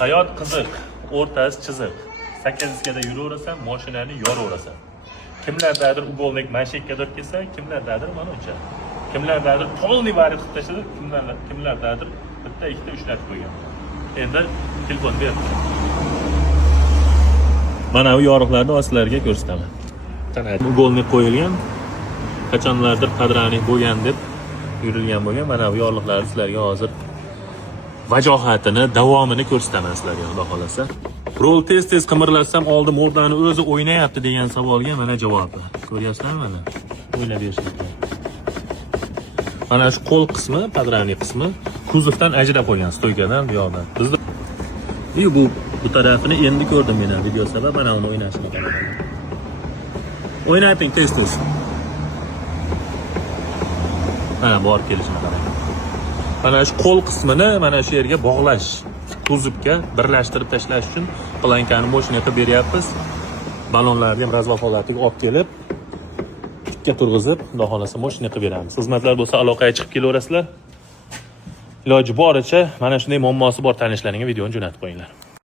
Hayot qiziq, o'rtasi chiziq. 8 ga yuraverasan, mashinani yoraverasan. Kimlardadir ubolnik mashikkadir kelsa, kimlardadir mana uncha. Kimlardadir polni varid qilib tashladi, kimlardadir bitta ikkita ushlatib qo'ygan. Endi telefon berdi. Mana bu yorug'larni sizlarga ko'rsataman. Ubolnik qo'yilgan, qachonlardir qadranik bo'lgan deb yurilgan bo'lgan mana bu yorliqlarni sizlarga hozir vajohatini, davomini ko'rsataman sizlarga, xudo xolasa. Rol tez qimirlatsam oldim, o'rdani o'zi o'ynayapti degan savolga mana javobi. Ko'ryapsizlarmi mana? O'ylab berishyapti. Mana shu qo'l qismi, padranik qismi kuzovdan ajrab qo'ygan, stoykadan bu yoqdan. Bizda bu tarafini endi ko'rdim men video sabab mana uni o'ynashini qaradim. O'ynating tez. Mana borib kelishini qarang. Mana shu qo'l qismini mana shu yerga bog'lash, kuzovga birlashtirib tashlash uchun plankani moshina qilib beryapmiz. Balonlarni ham razval holatiga olib kelib, tikka turg'izib, xudo xolasa moshina qilib beramiz. Xizmatlar bo'lsa aloqaga chiqib kelaverasizlar. Iloji boricha mana shunday muammosi bor tanishlaringga videoni jo'natib qo'yinglar.